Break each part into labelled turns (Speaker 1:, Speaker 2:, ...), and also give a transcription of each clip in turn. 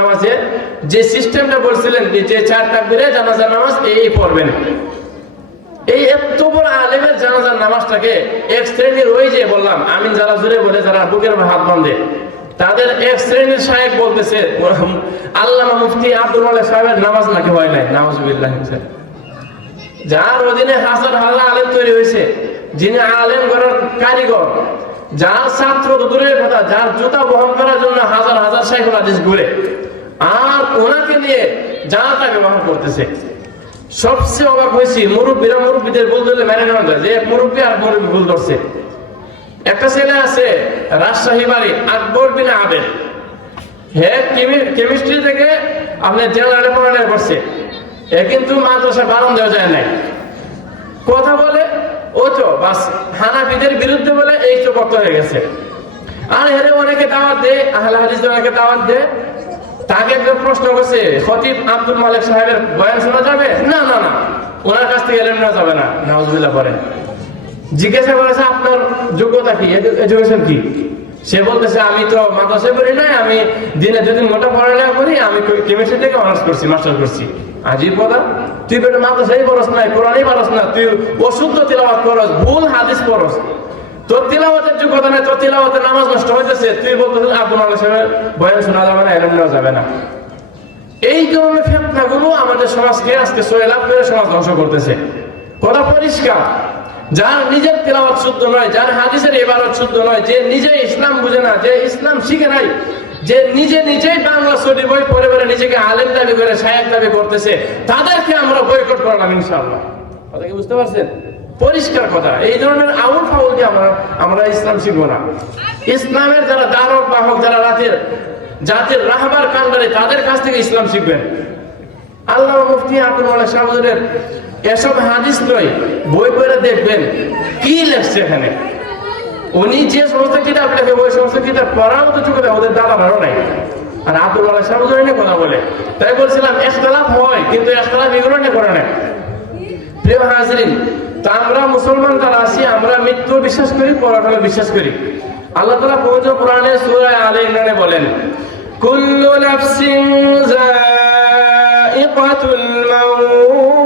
Speaker 1: নামাজে নামাজ যারা জুড়ে বলে, যারা বুকের হাত তাদের এক শ্রেণির সাহেব বলতেছে মুফতি আব্দুল সাহেবের নামাজ নাকি হয় নাই? নামাজুবিল্লাহ যার অধীনে হাজার হাজার আলেম তৈরি হয়েছে, যিনি আলেম করার কারিগর যার ছাত্র দূরের কথা, যার জুতা বহন করার জন্য হাজার হাজার সাইকেল আদেশ ঘুরে, আর ওনাকে নিয়ে যারা ব্যবহার করতেছে। সবচেয়ে অবাক হয়েছি, মুরব্বীরা মুরব্বীদের ভুল ধরলে মেনে নেওয়া যায়, যে এক মুরব্বী আর মুরব্বী ভুল ধরছে। একটা ছেলে আছে, রাজশাহী বাড়ি, আকবর বিন আবেদ। হ্যাঁ কেমিস্ট্রি থেকে আপনার জেনারেল পড়ানো করছে এ কিন্তু মাদ্রাসা বারণ দেওয়া যায় নাই। কথা বলে ও তো বাস। হানাফিদের বিরুদ্ধে বলে এই তো বক্ত হয়ে গেছে। আর হেরে অনেকে দাওয়াত দে আহলে হাদিস অনেকে দাওয়াত দে তাকে একটা প্রশ্ন করছে, খতিব আব্দুল মালিক সাহেবের বয়ান শোনা যাবে? না না না। ওনার কাছ থেকে এলেন না, যাবে না। নাউজুবিল্লাহ, পরে। জিজ্ঞাসা করেছে, আপনার যোগ্যতা কি? এডুকেশন কি? সে বলতেছে, আমি তো মাদ্রাসায় পড়ি নাই, আমি দিনে দুদিন মোটা পড়ালেখা করি, আমি কেমিস্ট্রি থেকে অনার্স করছি মাস্টার করছি। আজিব কথা, তুই বেটা মাদ্রাসাই পড়স নাই, কোরআনই পারস না, তুই অশুদ্ধ তিলাওয়াত করস, ভুল হাদিস পড়স। তোর তিলাওয়াতের যোগ্যতা নাই, তোর তিলাওয়াতের নামাজ নষ্ট হইতেছে, তুই বলতেছিস, আব্দুল সাহেবের বয়ান শোনা যাবে না এরম নেওয়া যাবে না। এই ধরনের ফেতনাগুলো আমাদের সমাজকে আজকে সয়লাভ করে সমাজ ধ্বংস করতেছে। কথা পরিষ্কার। যার নিজের তেলাওয়াত শুদ্ধ নয়, যার হাদিসের এবারত শুদ্ধ নয়, যে নিজে ইসলাম বুঝে না, যে ইসলাম শিখে নাই, যে নিজে নিজেই বাংলা ছুটি বই পরে পরে নিজেকে আলেম দাবি করে সাহেব দাবি করতেছে, তাদেরকে আমরা বয়কট করলাম ইনশাআল্লাহ। কথা কি বুঝতে পারছেন? পরিষ্কার কথা, এই ধরনের আউল ফাউল দিয়ে আমরা আমরা ইসলাম শিখব না। ইসলামের যারা দারক বাহক, যারা রাতের, জাতির রাহবার কান্ডারে তাদের কাছ থেকে ইসলাম শিখবেন। আল্লাহ মুফতি আব্দুল মালিক সাহেবের এসব হাদিস নয়, বই পড়ে দেখবেন। কি লেখছে এখানে? উনি যে সমস্ত কিতাব লেখে, ওই সমস্ত কিতাব পড়ার মতো চোখে ওদের দাদা ভালো নাই। আর আব্দুল মালিক সাহেব কথা বলে। তাই বলছিলাম হয়, কিন্তু এগুলো নিয়ে করে প্রিয় হাজরিন, তা আমরা মুসলমান যারা আছি, আমরা মৃত্যু বিশ্বাস করি পরকালে বিশ্বাস করি। আল্লাহ তাআলা পবিত্র কোরআনে সূরা আলে ইমরানে বলেন, কুল্লু নাফসিন যায়িকাতুল মাউত।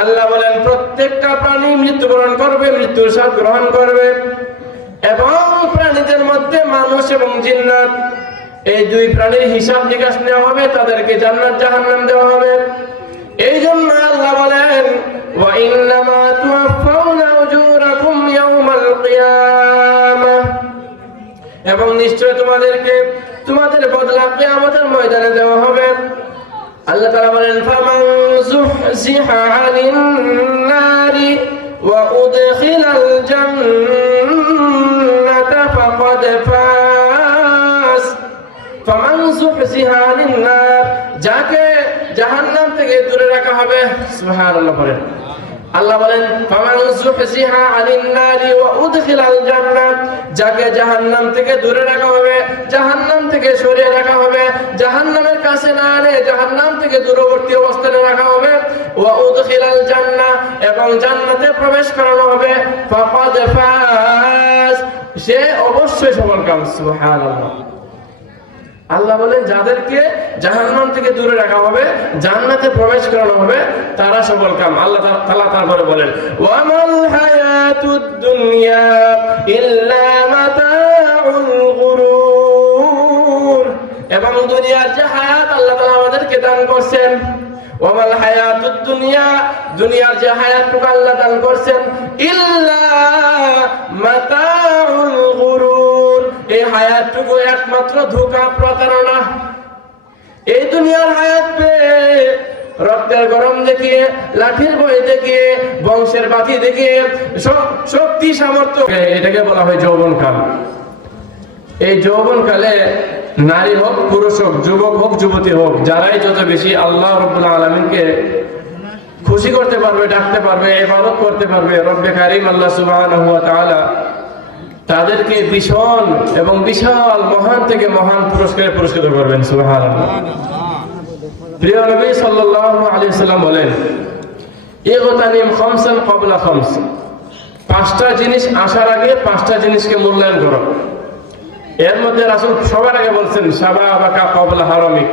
Speaker 1: আল্লাহ বলেন, প্রত্যেকটা প্রাণী মৃত্যুবরণ করবে, মৃত্যুর স্বাদ গ্রহণ করবে। এবং প্রাণীদের মধ্যে মানুষ এবং জিন্নাত, এই দুই প্রাণীর হিসাব নিকাশ নেওয়া হবে, তাদেরকে জান্নাত জাহান্নাম দেওয়া হবে। এই জন্য আল্লাহ বলেন এবং নিশ্চয় তোমাদেরকে, তোমাদের বদলা কিয়ামতের ময়দানে দেওয়া হবে। আল্লাহ তাআলা বলেন, ফামান যুহজিহা আনিন নারি ওয়া উদখিলাল জান্নাতা ফাকাদ ফাস। ফামান যুহজিহা আনিন নার, যাকে জাহান্নাম থেকে দূরে রাখা হবে, সুবহানাল্লাহ বলেন। আল্লাহ বলেন যাকে জাহান্নাম থেকে দূরে রাখা হবে, জাহান্নাম থেকে সরিয়ে রাখা হবে, জাহান্নামের কাছে না আনে জাহান্নাম থেকে দূরবর্তী অবস্থানে রাখা হবে এবং জান্নাতে প্রবেশ করানো হবে সে অবশ্যই সফল কাম সুবহানাল্লাহ। আল্লাহ বলেন, যাদেরকে জাহান্নাম থেকে দূরে রাখা হবে, জান্নাতে প্রবেশ করানো হবে, তারা সফল কাম। আল্লাহ তাআলা তারপরে বলেন, ওয়ামাল হায়াতুদ দুনিয়া ইল্লা মাতাউল গুরুর। এবং দুনিয়ার যে হায়াত আল্লাহ তাআলা আমাদেরকে দান করছেন। ওয়ামাল হায়াতুদ দুনিয়া, দুনিয়ার যে হায়াতটুকু আল্লাহ দান করছেন। ইল্লা এই হায়াতটুকু একমাত্র ধোঁকা প্রতারণা। এই দুনিয়ার হায়াত পেয়ে রক্তের গরম দেখিয়ে, লাঠির বই দেখিয়ে, বংশের বাতি দেখিয়ে শক্তি, সামর্থ্য এটাকে বলা হয় যৌবনকাল। এই যৌবনকালে নারী হোক, পুরুষ হোক, যুবক হোক, যুবতী হোক, যারাই যত বেশি আল্লাহ রব্বুল্লাহ আলমিনকে খুশি করতে পারবে, ডাকতে পারবে, ইবাদত করতে পারবে, রব্বে কারিম আল্লাহ তাআলা তাদেরকে ভীষণ এবং বিশাল, মহান থেকে মহান পুরস্কারে পুরস্কৃত করবেন প্রিয় নবী সাল্লাম বলেন ইগতানিম খামসান ক্বাবলা খামস। পাঁচটা জিনিস আসার আগে পাঁচটা জিনিসকে মূল্যায়ন করো। এর মধ্যে রাসূল সবার আগে বলছেন শাবাবাকা ক্বাবলা হারামিক।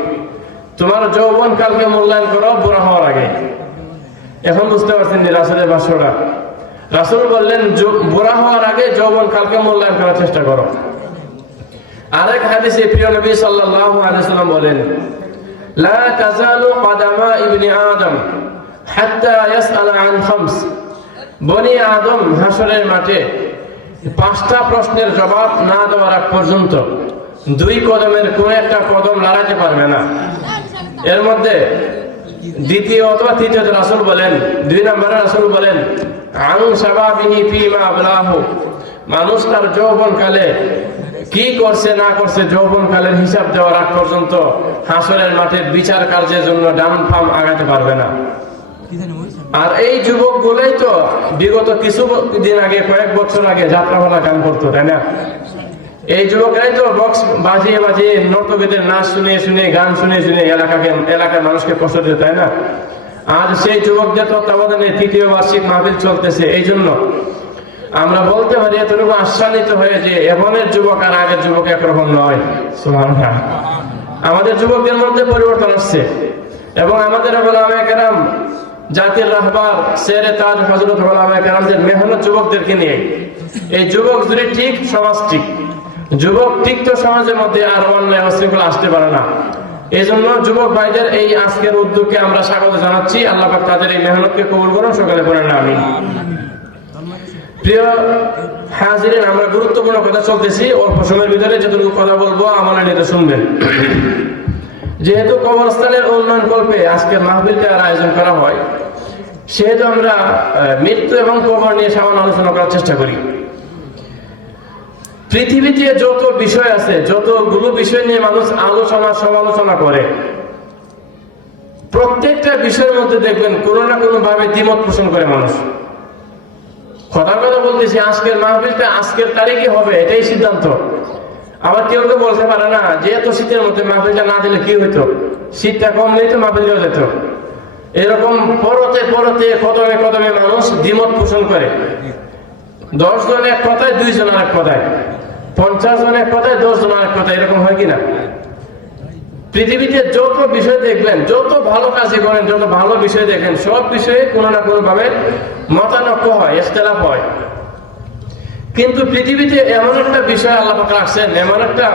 Speaker 1: তোমার যৌবন কালকে মূল্যায়ন করো, বুড়া হওয়ার আগে। এখন বুঝতে পারছেন রাসূলের ভাষ্যটা। রাসুল বললেন বুড়া হওয়ার আগে যৌবন কালকে মূল্যায়ন করার চেষ্টা করো। আরেক হাদিসে প্রিয় নবী সাল্লাল্লাহু আলাইহি সাল্লাম বলেন, লা তাজালু কদামা ইবনি আদম হাত্তা ইয়াসআলা আন খামস। বনি আদম হাসরের মাঠে পাঁচটা প্রশ্নের জবাব না দেওয়ার আগ পর্যন্ত দুই কদমের কোন একটা কদম লড়াতে পারবে না। এর মধ্যে দ্বিতীয় অথবা তৃতীয় রাসুল বলেন, দুই নম্বরে রাসুল বলেন মানুষ তার যৌবন কালে কি করছে না করছে যৌবন কালের হিসাব দেওয়ার আগ পর্যন্ত হাসরের মাঠে বিচার কার্যের জন্য ডান ফাম আগাতে পারবে না। আর এই যুবক গুলোই তো বিগত কিছু দিন আগে কয়েক বছর আগে যাত্রাপালা গান করতো তাই না? এই যুবকরাই তো বক্স বাজিয়ে বাজিয়ে নর্তকীদের নাচ শুনে শুনে গান শুনে শুনে এলাকাকে এলাকার মানুষকে কষ্ট দিতে তাই না? আর সেই যুবকদের তত্ত্বাবধানে তৃতীয় বার্ষিক মাহফিল চলতেছে এই জন্য আমরা বলতে পারি, এতটুকু আশ্বানিত হয়ে যে এমনের যুবক আর আগের যুবক একরকম নয়। আমাদের যুবকদের মধ্যে পরিবর্তন আসছে। এবং আমাদের কেরাম, জাতির রাহবার শেরে তাজ হজরত কেরামদের মেহনত যুবকদেরকে নিয়ে। এই যুবক যদি ঠিক, সমাজ ঠিক। যুবক ঠিক তো সমাজের মধ্যে আর অন্যায় অশৃঙ্খলা আসতে পারে না। এই জন্য যুবক ভাইদের এই আজকের উদ্যোগকে আমরা স্বাগত জানাচ্ছি। আল্লাহ তাদের এই মেহনতকে কবুল করুন, সকালে করেন না আমি প্রিয় আমরা গুরুত্বপূর্ণ কথা চলতেছি। কথা বলব নিতে শুনবেন। যেহেতু কবরস্থানের উন্নয়ন কল্পে আজকে মাহবিলটার আয়োজন করা হয়, সেহেতু আমরা মৃত্যু এবং কবর নিয়ে সামান্য আলোচনা করার চেষ্টা করি। পৃথিবীতে যত বিষয় আছে, যতগুলো বিষয় নিয়ে মানুষ আলোচনা, সমালোচনা করে, প্রত্যেকটা বিষয়ের মধ্যে দেখবেন কোনো না কোনো ভাবে দ্বিমত পোষণ করে মানুষ। কথার কথা বলতেছি, আজকের মাহফিলটা আজকের তারিখে হবে, এটাই সিদ্ধান্ত। আবার কেউ কেউ বলতে পারে না, যে এত শীতের মধ্যে মাহফিলটা না দিলে কি হইতো? শীতটা কম নেই তো মাহফিল দেওয়া যেত। এরকম পরতে পরতে কদমে কদমে মানুষ দ্বিমত পোষণ করে। দশ জন এক কথায় দুই জন আর এক কথায়। পঞ্চাশ জন এক কথায়, দশ জন এক এরকম হয় কিনা? পৃথিবীতে যত বিষয় দেখবেন, যত ভালো কাজই করেন, যত ভালো বিষয় দেখেন, সব বিষয়ে কোনো না কোনো ভাবে মতানক্য হয়, ইখতলাফ হয়। কিন্তু পৃথিবীতে এমন একটা বিষয় আল্লাহ পাক রাখছেন, এমন একটা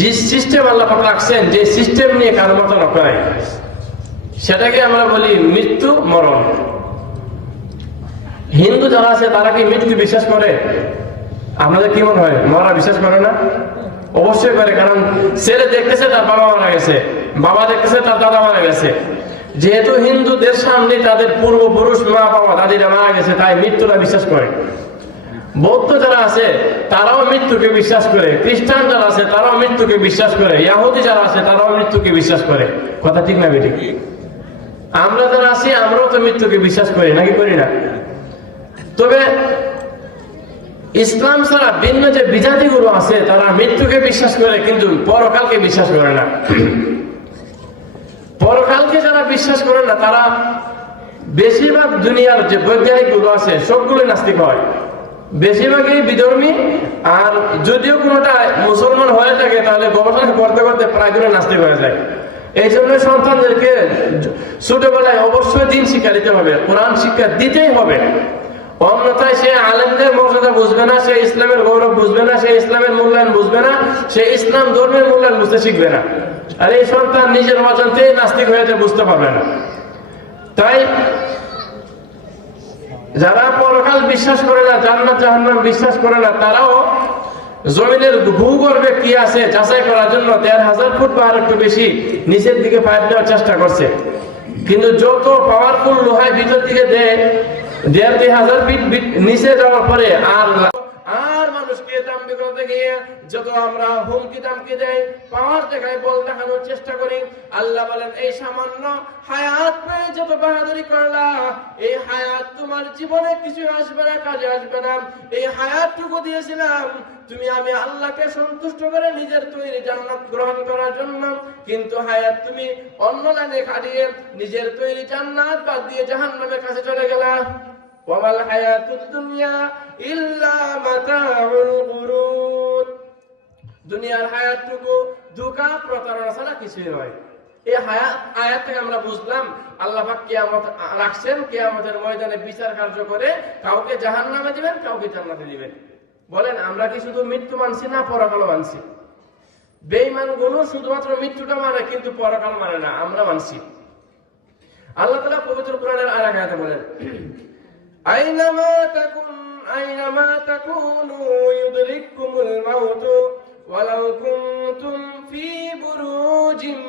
Speaker 1: যে সিস্টেম আল্লাহ পাক রাখছেন, যে সিস্টেম নিয়ে কারও মতানক্য নাই। সেটাকে আমরা বলি মৃত্যু মরণ। হিন্দু যারা আছে, তারা কি মৃত্যু বিশ্বাস করে? আপনাদের কি মনে হয়? মারা বিশ্বাস করে না? অবশ্যই করে, কারণ ছেলে দেখতেছে তার বাবা মারা গেছে, বাবা দেখতেছে তার দাদা মারা গেছে। যেহেতু হিন্দুদের সামনে তাদের পূর্বপুরুষ মা বাবা, দাদিরা মারা গেছে, তাই মৃত্যুরা বিশ্বাস করে। বৌদ্ধ যারা আছে, তারাও মৃত্যুকে বিশ্বাস করে। খ্রিস্টান যারা আছে, তারাও মৃত্যুকে বিশ্বাস করে। ইয়াহুদি যারা আছে, তারাও মৃত্যুকে বিশ্বাস করে। কথা ঠিক না বেঠিক? আমরা যারা আছি, আমরাও তো মৃত্যুকে বিশ্বাস করি, নাকি করি না? তবে ইসলাম ছাড়া ভিন্ন যে বিজাতিগুলো আছে, তারা মৃত্যুকে বিশ্বাস করে, কিন্তু পরকালকে বিশ্বাস করে না। পরকালকে যারা বিশ্বাস করে না, তারা বেশিরভাগ দুনিয়ার যে বৈজ্ঞানিকগুলো আছে সবগুলো নাস্তিক হয়। বেশিরভাগই বিধর্মী, আর যদিও কোনোটা মুসলমান হয়ে থাকে, তাহলে গবেষণা করতে করতে প্রায়গুলো নাস্তিক হয়ে যায়। এই জন্য সন্তানদেরকে ছোটবেলায় অবশ্যই দিন শিক্ষা দিতে হবে, কোরআন শিক্ষা দিতেই হবে। অন্যথায় সে আলেমদের মর্যাদা বুঝবে না, সে ইসলামের গৌরব বুঝবে না, সে ইসলামের মূল্যায়ন বুঝবে না, সে ইসলাম ধর্মের মূল্যায়ন বুঝতে শিখবে না। আর এই সন্তান নিজের অজান্তেই নাস্তিক হয়েছে, বুঝতে পারবে না। তাই যারা পরকাল বিশ্বাস করে না, জান্নাত, জাহান্নাম বিশ্বাস করে না, তারাও জমিনের ভূগর্ভে কি আছে যাচাই করার জন্য দেড় হাজার ফুট বা আর একটু বেশি নিচের দিকে পাইপ দেওয়ার চেষ্টা করছে। কিন্তু যত পাওয়ারফুল লোহায় ভিতর দিকে দেয় দেড় হাজার ফিট নিচে যাওয়ার পরে আর আর মানুষকে গিয়ে যত আমরা হুমকি পাওয়ার দেখায় বল দেখানোর চেষ্টা করি। আল্লাহ বলেন, এই সামান্য হায়াত যত বাহাদুরি করলা, এই হায়াত তোমার জীবনে কিছু আসবে না, কাজে আসবে না। এই হায়াতটুকু দিয়েছিলাম, তুমি আমি আল্লাহকে সন্তুষ্ট করে নিজের তৈরি জান্নাত গ্রহণ করার জন্য। কিন্তু হায়াত তুমি অন্য লাইনে খাটিয়ে নিজের তৈরি জান্নাত বাদ দিয়ে জাহান্নামের কাছে চলে গেলা। ওয়ামাল হায়াতুদ দুনিয়া ইল্লা মাতাউল গুরুর দুনিয়ার হায়াতটুকু ধোঁকা প্রতারণা ছাড়া কিছুই নয়। এই হায়াত আয়াত থেকে আমরা বুঝলাম, আল্লাহ পাক কিয়ামত রাখছেন, কিয়ামতের ময়দানে বিচার কার্য করে কাউকে জাহান্নামে দিবেন, কাউকে জান্নাতে দিবেন। বলেন, আমরা কি শুধু মৃত্যু মানছি না পরকাল মানছি? বেঈমানগুলো শুধুমাত্র মৃত্যুটা মানে কিন্তু পরকাল মানে না, আমরা মানছি। আল্লাহ তাআলা পবিত্র কোরআনের আর আয়াতে বলেন আইনামা তাকুন আইনামা তাকুনু, ইউদরিকুমুল মাউত, ওয়ালাউ কুনতুম ফি বুরুজিম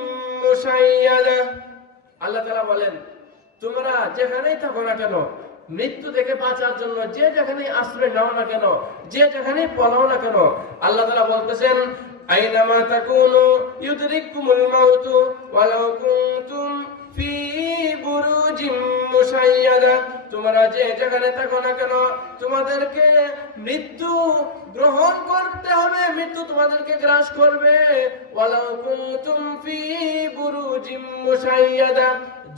Speaker 1: মুশাইয়াদা। আল্লাহ তাআলা বলেন, তোমরা যেখানেই থাকো না কেন, মৃত্যু থেকে বাঁচার জন্য যে যেখানেই আশ্রয় নাও না কেন, যে যেখানেই পলাও না কেন, আল্লাহ তাআলা বলতেছেন আইনামা তাকুনু, ইউদরিকুমুল মাউত, ওয়ালাউ কুনতুম ফি বুরুজিম মুশাইয়াদা। তোমরা যে যেখানে থাকো না কেন, তোমাদেরকে মৃত্যু গ্রহণ করতে হবে, মৃত্যু তোমাদেরকে গ্রাস করবে।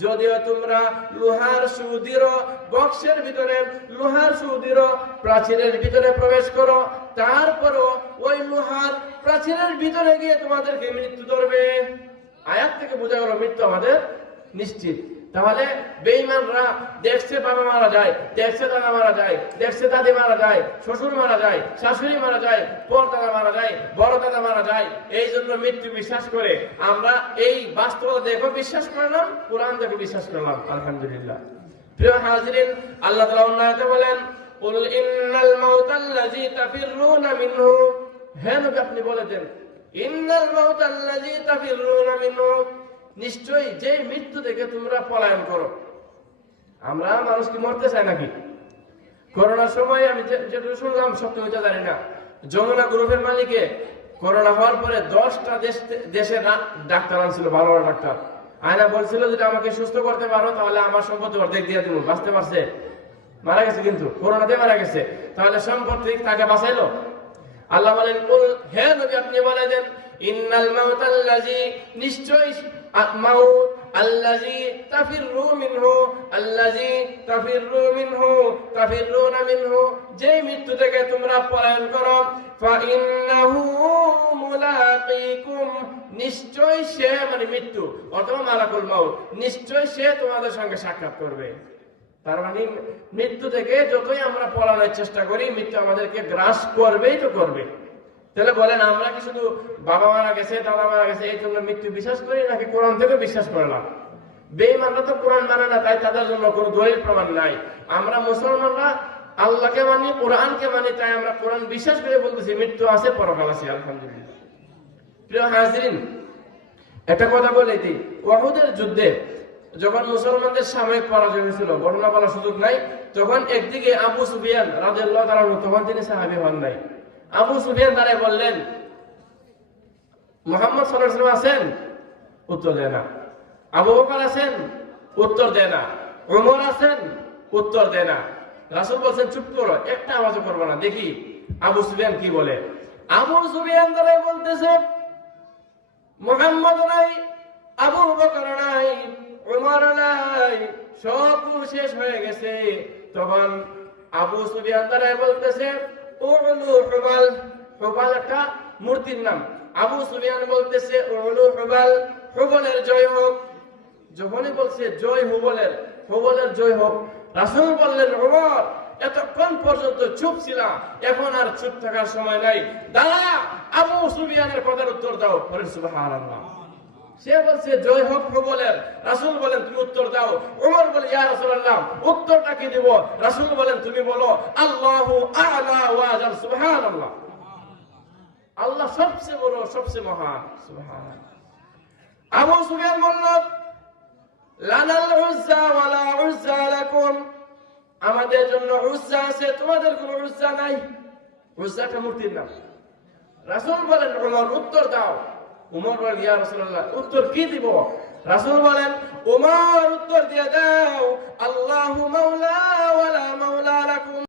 Speaker 1: যদিও তোমরা লোহার সুদৃঢ় বক্সের ভিতরে, লোহার সুদৃঢ় প্রাচীরের ভিতরে প্রবেশ করো, তারপরও ওই লোহার প্রাচীরের ভিতরে গিয়ে তোমাদেরকে মৃত্যু ধরবে। আয়াত থেকে বোঝা গেল মৃত্যু আমাদের নিশ্চিত। তাহলে বেঈমানরা দেখছে বাবা মারা যায় দেখছে দাদা মারা যায় দেখছে দাদি মারা যায় শ্বশুর মারা যায় শাশুড়ি মারা যায় পর দাদা মারা যায় বড় দাদা মারা যায় এই জন্য মৃত্যু বিশ্বাস করে আমরা এই বাস্তবতা দেখো বিশ্বাস করলাম কোরআন দেখো বিশ্বাস করলাম আলহামদুলিল্লাহ প্রিয় হাজিরিন আল্লাহ তাআলা অন্যায়তে বলেন قل إن الموت الذي تفرون منه হ্যাঁ নবী আপনি বলে দেন ইন্নাল মাউত আল্লাযী তাফিরুনা মিনহু নিশ্চয়ই যে মৃত্যু থেকে তোমরা পলায়ন করো। আমরা মানুষ কি মরতে চাই নাকি? করোনার সময় আমি যে- যেটুকু শুনলাম, সত্য হইতে জানি না। যমুনা গ্রুপের মালিকে করোনা হওয়ার পরে দশটা দেশ দেশের ডাক্তার আনছিল, ভালো ভালো ডাক্তার। আয়না বলছিল, যদি আমাকে সুস্থ করতে পারো, তাহলে আমার সম্পত্তি অর্ধেক দিয়ে দিব। বাঁচতে পারছে। মারা গেছে কিন্তু, করোনাতে মারা গেছে। তাহলে সম্পত্তি তাকে বাঁচাইলো? আল্লাহ বলেন হে নবী, আপনি বলে দেন ইন্নাল মাউতাল্লাযী নিশ্চয় মাউত আল্লাযী তাফিরু মিনহু, আল্লাযী তাফিরু মিনহু তাফিরুনা মিনহু যে মৃত্যু থেকে তোমরা পলায়ন করো, ফাইন্নাহু মুলাকিকুম নিশ্চয় সে মানে মৃত্যু, অথবা মালাকুল মাউত নিশ্চয় সে তোমাদের সঙ্গে সাক্ষাৎ করবে। তার মানে মৃত্যু থেকে যতই আমরা পলানোর চেষ্টা করি, মৃত্যু আমাদেরকে গ্রাস করবেই তো করবে। তাহলে বলেন, আমরা কি শুধু বাবা মারা গেছে, দাদা মারা গেছে, এই জন্য মৃত্যু বিশ্বাস করি নাকি কোরআন থেকে বিশ্বাস করলাম? বেঈমানরা তো কোরআন মানে না, তাই তাদের জন্য কোনো দলিল প্রমাণ নাই। আমরা মুসলমানরা আল্লাহকে মানি, কোরআনকে মানি, তাই আমরা কোরআন বিশ্বাস করে বলতেছি, মৃত্যু আছে, পরকাল আছে, আলহামদুলিল্লাহ। প্রিয় হাজরিন, একটা কথা বলে দিই, ওয়াহুদের যুদ্ধে যখন মুসলমানদের সাময়িক পরাজয় হয়েছিল, ঘটনা বলার সুযোগ নাই, তখন একদিকে আবু রাদিয়াল্লাহু তাআলা তখন তিনি সাহাবী হন নাই। আবু সুফিয়ান দাঁড়ায় বললেন, মোহাম্মদ সাল্লাল্লাহু আছেন? উত্তর দেয় না। আবু বকর আছেন? উত্তর দেয় না। ওমর আছেন? উত্তর দেয় না। রাসূল বলছেন, চুপ করো, একটা আওয়াজও করব না। দেখি আবু সুফিয়ান কি বলে? আবু সুফিয়ান দাঁড়ায় বলতেছে, মোহাম্মদ নাই, আবু বকর নাই ওমর নাই, সব শেষ হয়ে গেছে। তখন আবু সুফিয়ান দাঁড়ায় বলতেছে উলু হুবাল হুবাল একটা মূর্তির নাম। আবু সুফিয়ান বলতেছে, উলু হুবাল, হুবলের জয় হোক। যখনই বলছে জয় হুবলের হুবলের জয় হোক। রাসূল বললেন উমর এতক্ষণ পর্যন্ত চুপ ছিলাম, এখন আর চুপ থাকার সময় নাই। দাঁড়া, আবু সুফিয়ানের কথার উত্তর দাও। বলেন, সুবহানাল্লাহ। সে বলছে, জয় হোক হুবলের রাসূল বলেন, তুমি উত্তর দাও। ওমর বলে, ইয়া রাসূলুল্লাহ, উত্তরটা কি দিব? রাসূল বলেন, তুমি বলো, আল্লাহু আ'লা ওয়া আজাল। সুবহানাল্লাহ। আল্লাহ সবচেয়ে বড়, সবচেয়ে মহান। সুবহানাল্লাহ। আবু সুফিয়ান বলল, লানাল উজ্জা ওয়ালা উজ্জা লাকুম। আমাদের জন্য উজ্জা আছে, তোমাদের কোনো উজ্জা নাই? উজ্জাটা মূর্তির নাম। রাসূল বলেন, উমর, উত্তর দাও। উমর বলেন ইয়া রাসূলুল্লাহ, উত্তর কি দিব? রাসূল বলেন, উমর, উত্তর দিয়ে দাও। আল্লাহু মাওলা, ওয়ালা মাওলা লাকুম।